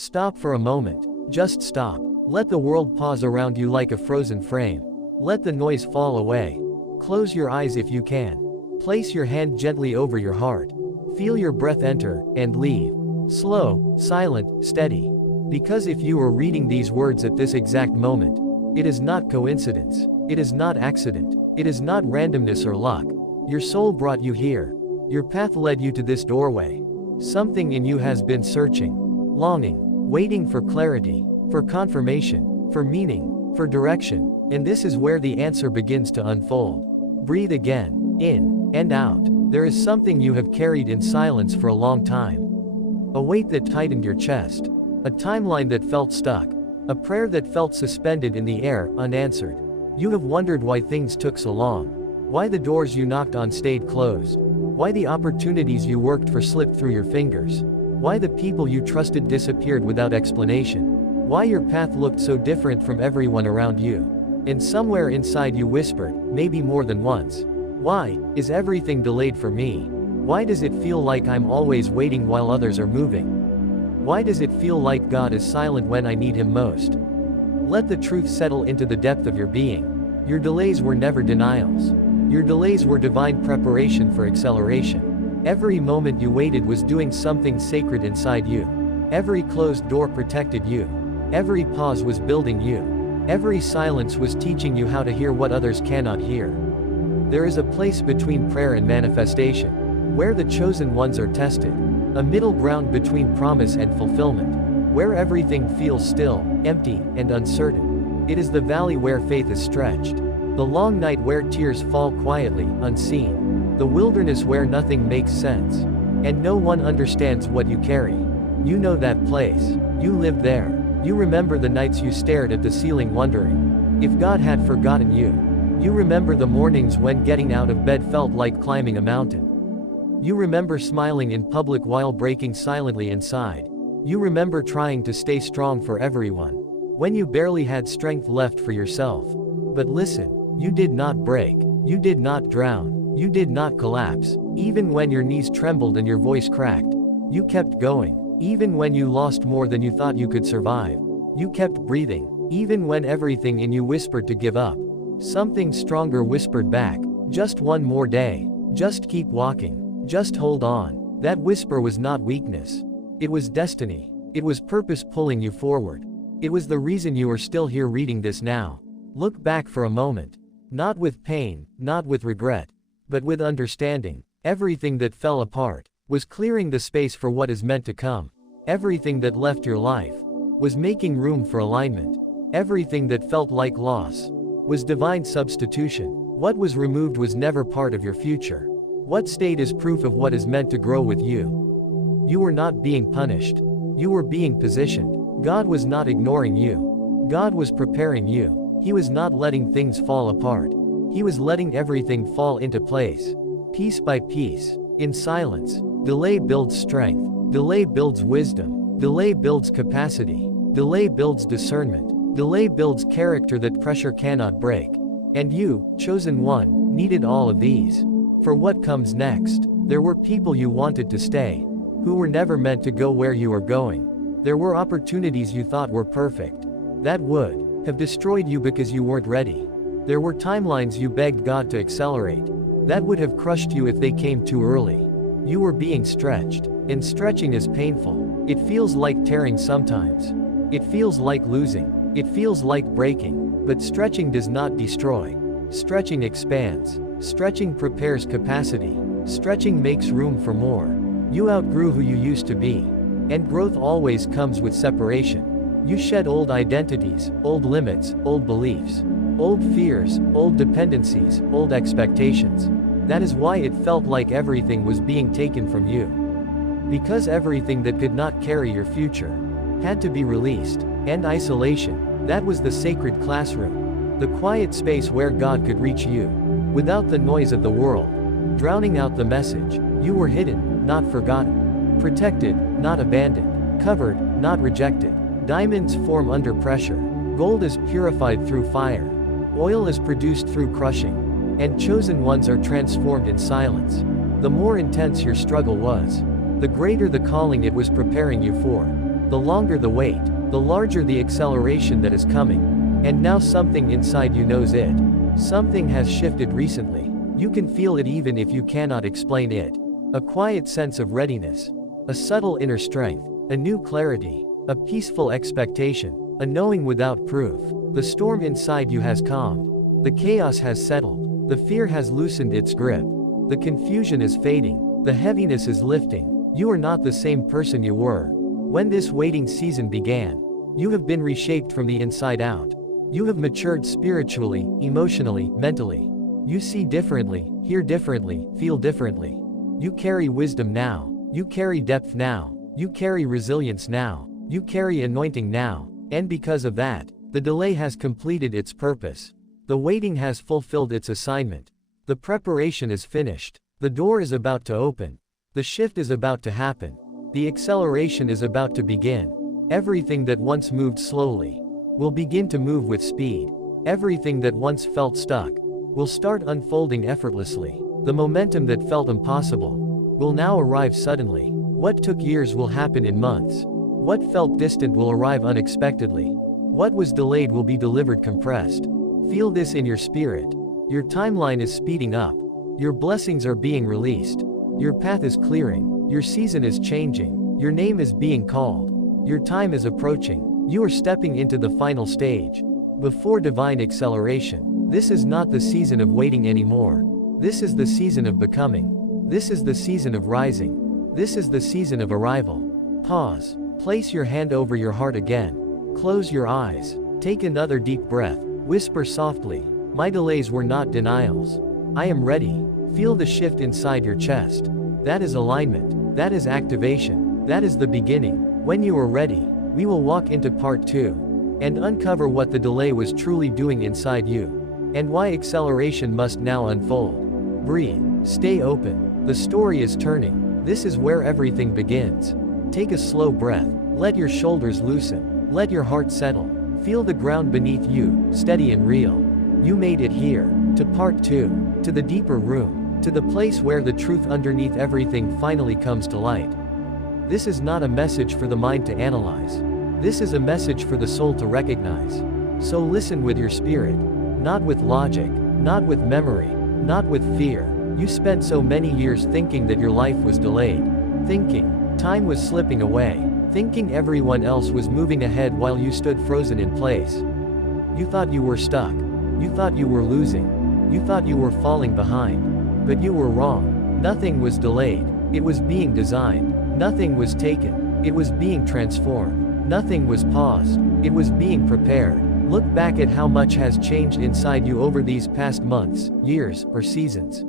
Stop for a moment. Just stop. Let the world pause around you like a frozen frame. Let the noise fall away. Close your eyes if you can. Place your hand gently over your heart. Feel your breath enter and leave. Slow, silent, steady. Because if you are reading these words at this exact moment, it is not coincidence. It is not accident. It is not randomness or luck. Your soul brought you here. Your path led you to this doorway. Something in you has been searching, longing, waiting for clarity, for confirmation, for meaning, for direction, and this is where the answer begins to unfold. Breathe again, in and out. There is something you have carried in silence for a long time. A weight that tightened your chest. A timeline that felt stuck. A prayer that felt suspended in the air, unanswered. You have wondered why things took so long. Why the doors you knocked on stayed closed. Why the opportunities you worked for slipped through your fingers. Why the people you trusted disappeared without explanation. Why your path looked so different from everyone around you. And somewhere inside you whispered, maybe more than once. Why is everything delayed for me? Why does it feel like I'm always waiting while others are moving? Why does it feel like God is silent when I need Him most? Let the truth settle into the depth of your being. Your delays were never denials. Your delays were divine preparation for acceleration. Every moment you waited was doing something sacred inside you. Every closed door protected you. Every pause was building you. Every silence was teaching you how to hear what others cannot hear. There is a place between prayer and manifestation, where the chosen ones are tested. A middle ground between promise and fulfillment, where everything feels still, empty, and uncertain. It is the valley where faith is stretched. The long night where tears fall quietly, unseen. The wilderness where nothing makes sense. And no one understands what you carry. You know that place. You lived there. You remember the nights you stared at the ceiling wondering if God had forgotten you. You remember the mornings when getting out of bed felt like climbing a mountain. You remember smiling in public while breaking silently inside. You remember trying to stay strong for everyone, when you barely had strength left for yourself. But listen, you did not break. You did not drown. You did not collapse. Even when your knees trembled and your voice cracked, you kept going. Even when you lost more than you thought you could survive, you kept breathing. Even when everything in you whispered to give up, something stronger whispered back, just one more day. Just keep walking. Just hold on. That whisper was not weakness. It was destiny. It was purpose pulling you forward. It was the reason you are still here reading this now. Look back for a moment. Not with pain, not with regret, but with understanding. Everything that fell apart was clearing the space for what is meant to come. Everything that left your life was making room for alignment. Everything that felt like loss was divine substitution. What was removed was never part of your future. What stayed is proof of what is meant to grow with you. You were not being punished. You were being positioned. God was not ignoring you. God was preparing you. He was not letting things fall apart. He was letting everything fall into place. Piece by piece. In silence. Delay builds strength. Delay builds wisdom. Delay builds capacity. Delay builds discernment. Delay builds character that pressure cannot break. And you, chosen one, needed all of these. For what comes next, there were people you wanted to stay, who were never meant to go where you are going. There were opportunities you thought were perfect, that would have destroyed you because you weren't ready. There were timelines you begged God to accelerate, that would have crushed you if they came too early. You were being stretched, and stretching is painful. It feels like tearing sometimes. It feels like losing. It feels like breaking. But stretching does not destroy. Stretching expands. Stretching prepares capacity. Stretching makes room for more. You outgrew who you used to be. And growth always comes with separation. You shed old identities, old limits, old beliefs, old fears, old dependencies, old expectations. That is why it felt like everything was being taken from you. Because everything that could not carry your future had to be released. And isolation, that was the sacred classroom. The quiet space where God could reach you. Without the noise of the world, drowning out the message. You were hidden, not forgotten. Protected, not abandoned. Covered, not rejected. Diamonds form under pressure. Gold is purified through fire. Oil is produced through crushing. And chosen ones are transformed in silence. The more intense your struggle was, the greater the calling it was preparing you for. The longer the wait, the larger the acceleration that is coming. And now something inside you knows it. Something has shifted recently. You can feel it even if you cannot explain it. A quiet sense of readiness. A subtle inner strength. A new clarity. A peaceful expectation. A knowing without proof. The storm inside you has calmed. The chaos has settled. The fear has loosened its grip. The confusion is fading. The heaviness is lifting. You are not the same person you were when this waiting season began. You have been reshaped from the inside out. You have matured spiritually, emotionally, mentally. You see differently, hear differently, feel differently. You carry wisdom now. You carry depth now. You carry resilience now. You carry anointing now. And because of that, the delay has completed its purpose. The waiting has fulfilled its assignment. The preparation is finished. The door is about to open. The shift is about to happen. The acceleration is about to begin. Everything that once moved slowly will begin to move with speed. Everything that once felt stuck will start unfolding effortlessly. The momentum that felt impossible will now arrive suddenly. What took years will happen in months. What felt distant will arrive unexpectedly. What was delayed will be delivered compressed. Feel this in your spirit. Your timeline is speeding up. Your blessings are being released. Your path is clearing. Your season is changing. Your name is being called. Your time is approaching. You are stepping into the final stage. Before divine acceleration. This is not the season of waiting anymore. This is the season of becoming. This is the season of rising. This is the season of arrival. Pause. Place your hand over your heart again. Close your eyes. Take another deep breath. Whisper softly, "My delays were not denials. I am ready." Feel the shift inside your chest. That is alignment. That is activation. That is the beginning. When you are ready, we will walk into part 2 and uncover what the delay was truly doing inside you and why acceleration must now unfold. Breathe. Stay open. The story is turning. This is where everything begins. Take a slow breath. Let your shoulders loosen. Let your heart settle. Feel the ground beneath you, steady and real. You made it here. To part 2. To the deeper room. To the place where the truth underneath everything finally comes to light. This is not a message for the mind to analyze. This is a message for the soul to recognize. So listen with your spirit. Not with logic. Not with memory. Not with fear. You spent so many years thinking that your life was delayed. Thinking time was slipping away. Thinking everyone else was moving ahead while you stood frozen in place. You thought you were stuck. You thought you were losing. You thought you were falling behind. But you were wrong. Nothing was delayed. It was being designed. Nothing was taken. It was being transformed. Nothing was paused. It was being prepared. Look back at how much has changed inside you over these past months, years, or seasons.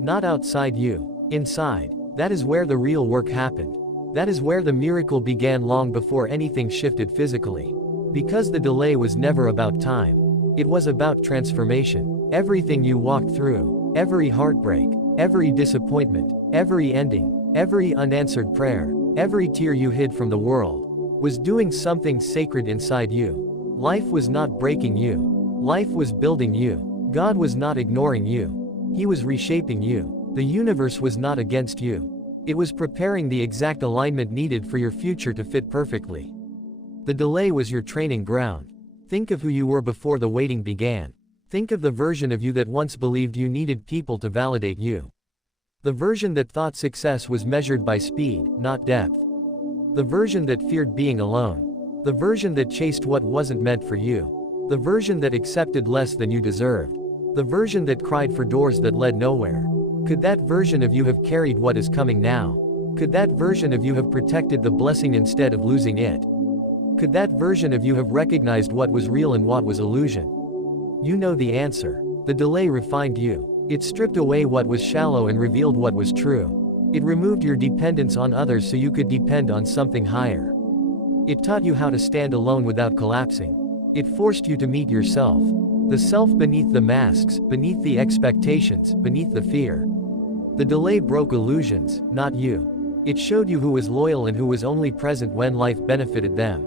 Not outside you. Inside. That is where the real work happened. That is where the miracle began long before anything shifted physically. Because the delay was never about time. It was about transformation. Everything you walked through, every heartbreak, every disappointment, every ending, every unanswered prayer, every tear you hid from the world, was doing something sacred inside you. Life was not breaking you. Life was building you. God was not ignoring you. He was reshaping you. The universe was not against you. It was preparing the exact alignment needed for your future to fit perfectly. The delay was your training ground. Think of who you were before the waiting began. Think of the version of you that once believed you needed people to validate you. The version that thought success was measured by speed, not depth. The version that feared being alone. The version that chased what wasn't meant for you. The version that accepted less than you deserved. The version that cried for doors that led nowhere. Could that version of you have carried what is coming now? Could that version of you have protected the blessing instead of losing it? Could that version of you have recognized what was real and what was illusion? You know the answer. The delay refined you. It stripped away what was shallow and revealed what was true. It removed your dependence on others so you could depend on something higher. It taught you how to stand alone without collapsing. It forced you to meet yourself. The self beneath the masks, beneath the expectations, beneath the fear. The delay broke illusions, not you. It showed you who was loyal and who was only present when life benefited them.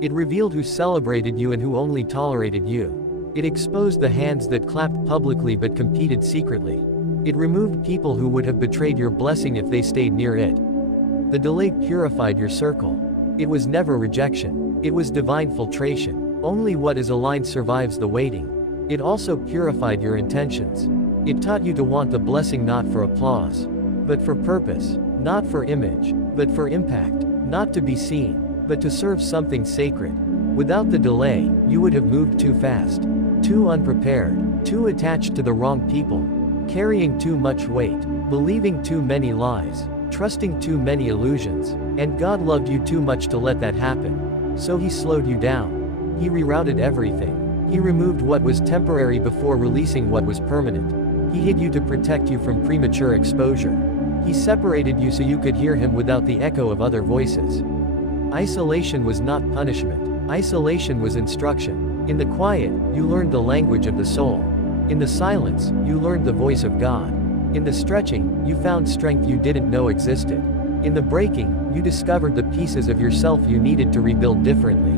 It revealed who celebrated you and who only tolerated you. It exposed the hands that clapped publicly but competed secretly. It removed people who would have betrayed your blessing if they stayed near it. The delay purified your circle. It was never rejection. It was divine filtration. Only what is aligned survives the waiting. It also purified your intentions. It taught you to want the blessing not for applause, but for purpose, not for image, but for impact, not to be seen, but to serve something sacred. Without the delay, you would have moved too fast, too unprepared, too attached to the wrong people, carrying too much weight, believing too many lies, trusting too many illusions, and God loved you too much to let that happen. So He slowed you down. He rerouted everything. He removed what was temporary before releasing what was permanent. He hid you to protect you from premature exposure. He separated you so you could hear Him without the echo of other voices. Isolation was not punishment. Isolation was instruction. In the quiet, you learned the language of the soul. In the silence, you learned the voice of God. In the stretching, you found strength you didn't know existed. In the breaking, you discovered the pieces of yourself you needed to rebuild differently.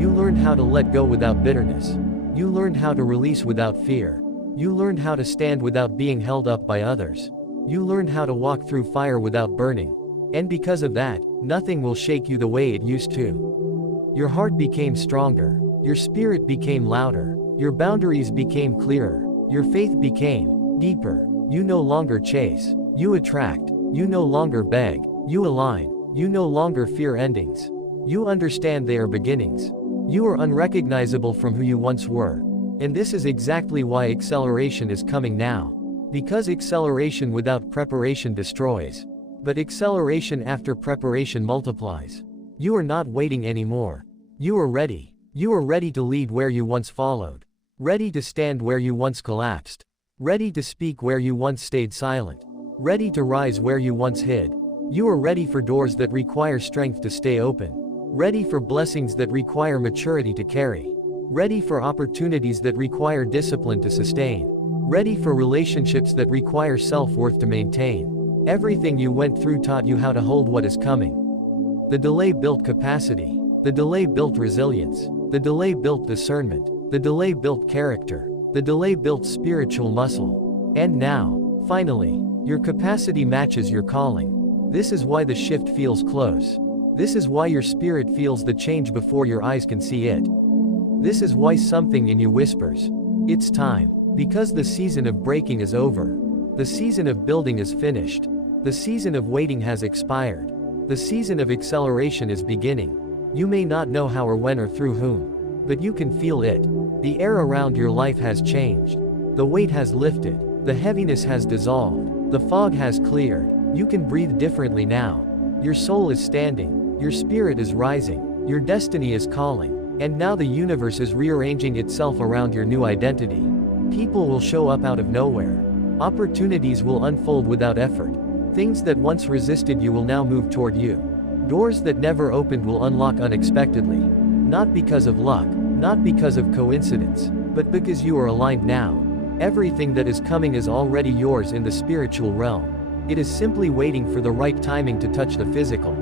You learned how to let go without bitterness. You learned how to release without fear. You learned how to stand without being held up by others. You learned how to walk through fire without burning. And because of that, nothing will shake you the way it used to. Your heart became stronger. Your spirit became louder. Your boundaries became clearer. Your faith became deeper. You no longer chase. You attract. You no longer beg. You align. You no longer fear endings. You understand they are beginnings. You are unrecognizable from who you once were. And this is exactly why acceleration is coming now. Because acceleration without preparation destroys. But acceleration after preparation multiplies. You are not waiting anymore. You are ready. You are ready to lead where you once followed. Ready to stand where you once collapsed. Ready to speak where you once stayed silent. Ready to rise where you once hid. You are ready for doors that require strength to stay open. Ready for blessings that require maturity to carry. Ready for opportunities that require discipline to sustain. Ready for relationships that require self-worth to maintain. Everything you went through taught you how to hold what is coming. The delay built capacity. The delay built resilience. The delay built discernment. The delay built character. The delay built spiritual muscle. And now, finally, your capacity matches your calling. This is why the shift feels close. This is why your spirit feels the change before your eyes can see it. This is why something in you whispers, it's time. Because the season of breaking is over. The season of building is finished. The season of waiting has expired. The season of acceleration is beginning. You may not know how or when or through whom, but you can feel it. The air around your life has changed. The weight has lifted. The heaviness has dissolved. The fog has cleared. You can breathe differently now. Your soul is standing. Your spirit is rising. Your destiny is calling. And now the universe is rearranging itself around your new identity. People will show up out of nowhere. Opportunities will unfold without effort. Things that once resisted you will now move toward you. Doors that never opened will unlock unexpectedly. Not because of luck, not because of coincidence, but because you are aligned now. Everything that is coming is already yours in the spiritual realm. It is simply waiting for the right timing to touch the physical.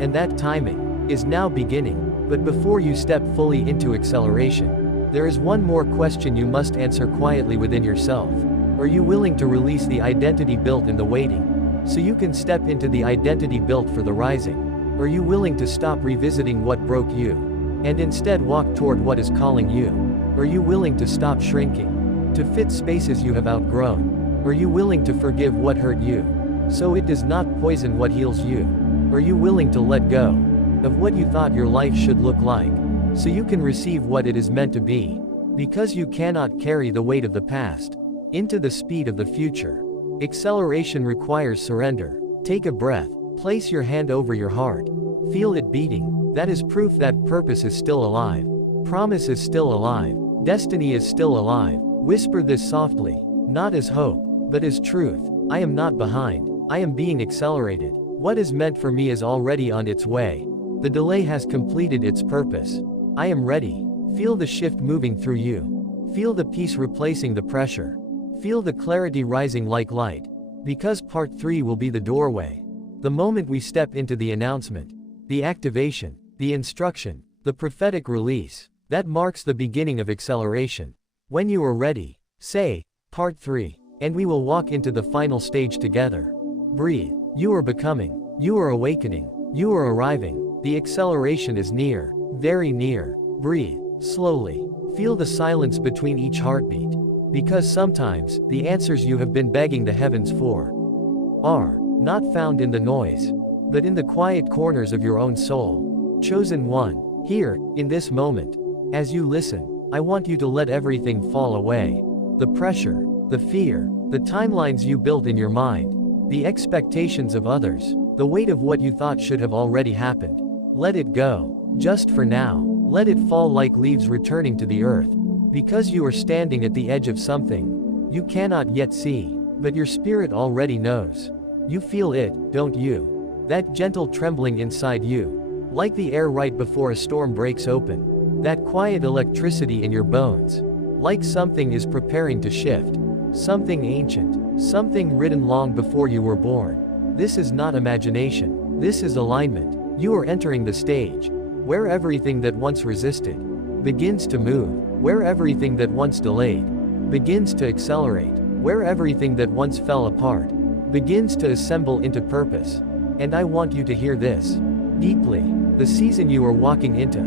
And that timing is now beginning. But before you step fully into acceleration, there is one more question you must answer quietly within yourself. Are you willing to release the identity built in the waiting, so you can step into the identity built for the rising? Are you willing to stop revisiting what broke you, and instead walk toward what is calling you? Are you willing to stop shrinking, to fit spaces you have outgrown? Are you willing to forgive what hurt you, so it does not poison what heals you? Are you willing to let go of what you thought your life should look like, so you can receive what it is meant to be? Because you cannot carry the weight of the past into the speed of the future. Acceleration requires surrender. Take a breath. Place your hand over your heart. Feel it beating. That is proof that purpose is still alive. Promise is still alive. Destiny is still alive. Whisper this softly, not as hope, but as truth. I am not behind. I am being accelerated. What is meant for me is already on its way. The delay has completed its purpose. I am ready. Feel the shift moving through you. Feel the peace replacing the pressure. Feel the clarity rising like light. Because part 3 will be the doorway. The moment we step into the announcement, the activation, the instruction, the prophetic release, that marks the beginning of acceleration. When you are ready, say, part 3, and we will walk into the final stage together. Breathe. You are becoming. You are awakening. You are arriving. The acceleration is near, very near. Breathe, slowly. Feel the silence between each heartbeat. Because sometimes, the answers you have been begging the heavens for are not found in the noise, but in the quiet corners of your own soul. Chosen one, here, in this moment. As you listen, I want you to let everything fall away. The pressure, the fear, the timelines you built in your mind, the expectations of others, the weight of what you thought should have already happened. Let it go. Just for now. Let it fall like leaves returning to the earth. Because you are standing at the edge of something you cannot yet see, but your spirit already knows. You feel it, don't you? That gentle trembling inside you. Like the air right before a storm breaks open. That quiet electricity in your bones. Like something is preparing to shift. Something ancient. Something written long before you were born. This is not imagination. This is alignment. You are entering the stage where everything that once resisted begins to move, where everything that once delayed begins to accelerate, where everything that once fell apart begins to assemble into purpose. And I want you to hear this deeply. The season you are walking into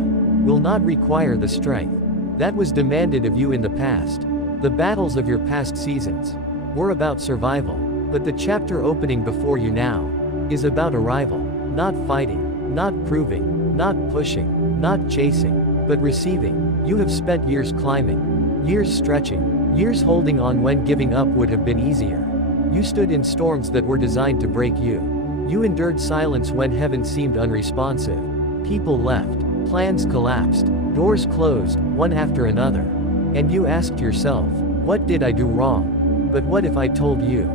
will not require the strength that was demanded of you in the past. The battles of your past seasons were about survival, but the chapter opening before you now is about arrival, not fighting, not proving, not pushing, not chasing, but receiving. You have spent years climbing, years stretching, years holding on when giving up would have been easier. You stood in storms that were designed to break you. You endured silence when heaven seemed unresponsive. People left, plans collapsed, doors closed, one after another. And you asked yourself, what did I do wrong? But what if I told you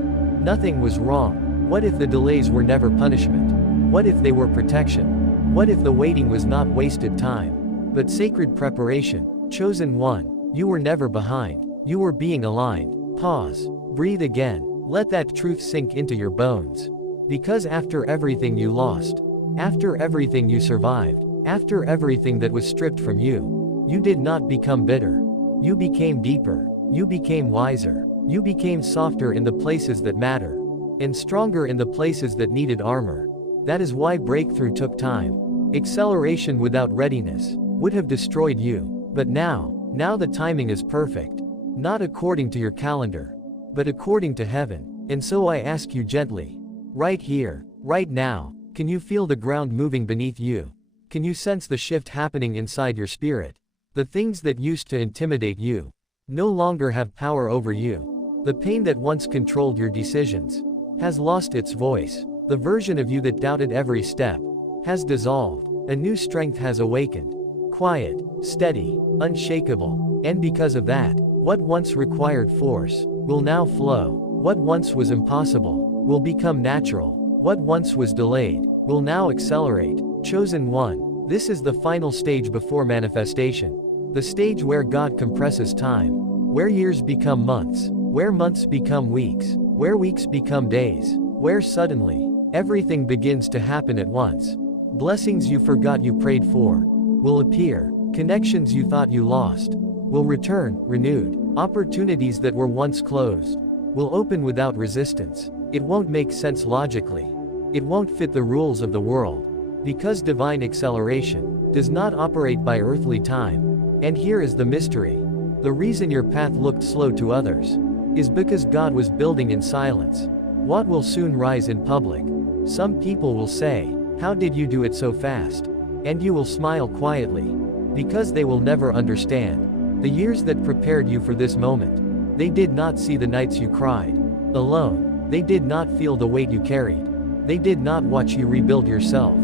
nothing was wrong? What if the delays were never punishment? What if they were protection? What if the waiting was not wasted time, but sacred preparation? Chosen one, you were never behind. You were being aligned. Pause. Breathe again. Let that truth sink into your bones. Because after everything you lost, after everything you survived, after everything that was stripped from you, you did not become bitter. You became deeper. You became wiser. You became softer in the places that matter, and stronger in the places that needed armor. That is why breakthrough took time. Acceleration without readiness would have destroyed you. But now the timing is perfect. Not according to your calendar, but according to heaven. And so I ask you gently, right here, right now, can you feel the ground moving beneath you? Can you sense the shift happening inside your spirit? The things that used to intimidate you no longer have power over you. The pain that once controlled your decisions has lost its voice. The version of you that doubted every step has dissolved. A new strength has awakened. Quiet, steady, unshakable. And because of that, what once required force will now flow. What once was impossible will become natural. What once was delayed will now accelerate. Chosen one, this is the final stage before manifestation. The stage where God compresses time. Where years become months. Where months become weeks. Where weeks become days. Where suddenly, everything begins to happen at once. Blessings you forgot you prayed for will appear. Connections you thought you lost will return, renewed. Opportunities that were once closed will open without resistance. It won't make sense logically. It won't fit the rules of the world. Because divine acceleration does not operate by earthly time. And here is the mystery. The reason your path looked slow to others is because God was building in silence what will soon rise in public. Some people will say, how did you do it so fast? And you will smile quietly. Because they will never understand the years that prepared you for this moment. They did not see the nights you cried alone. They did not feel the weight you carried. They did not watch you rebuild yourself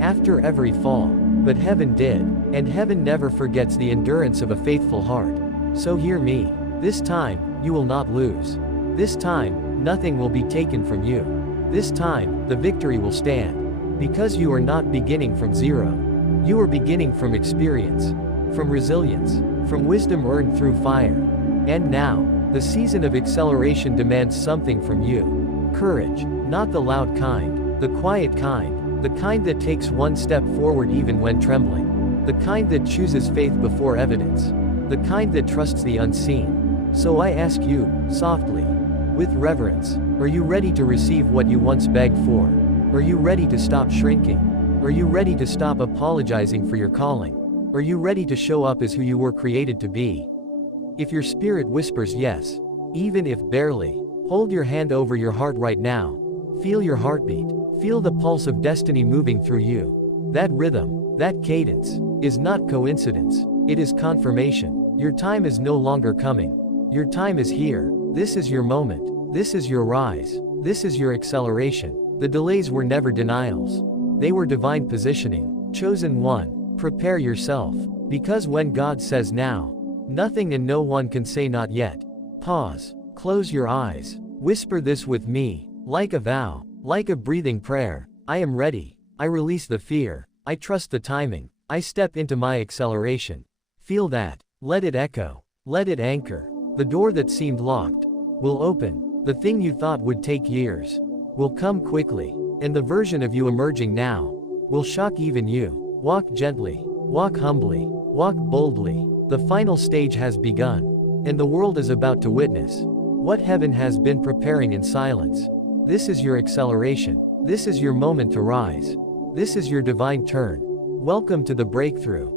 after every fall. But heaven did. And heaven never forgets the endurance of a faithful heart. So hear me. This time, you will not lose. This time, nothing will be taken from you. This time, the victory will stand. Because you are not beginning from zero. You are beginning from experience, from resilience, from wisdom earned through fire. And now, the season of acceleration demands something from you. Courage, not the loud kind, the quiet kind, the kind that takes one step forward even when trembling, the kind that chooses faith before evidence, the kind that trusts the unseen. So I ask you, softly, with reverence, are you ready to receive what you once begged for? Are you ready to stop shrinking? Are you ready to stop apologizing for your calling? Are you ready to show up as who you were created to be? If your spirit whispers yes, even if barely, hold your hand over your heart right now. Feel your heartbeat. Feel the pulse of destiny moving through you. That rhythm, that cadence, is not coincidence. It is confirmation. Your time is no longer coming. Your time is here. This is your moment. This is your rise. This is your acceleration. The delays were never denials. They were divine positioning. Chosen one, prepare yourself. Because when God says now, nothing and no one can say not yet. Pause. Close your eyes. Whisper this with me, like a vow, like a breathing prayer. I am ready. I release the fear. I trust the timing. I step into my acceleration. Feel that. Let it echo. Let it anchor. The door that seemed locked will open. The thing you thought would take years will come quickly. And the version of you emerging now will shock even you. Walk gently. Walk humbly. Walk boldly. The final stage has begun. And the world is about to witness what heaven has been preparing in silence. This is your acceleration. This is your moment to rise. This is your divine turn. Welcome to the breakthrough.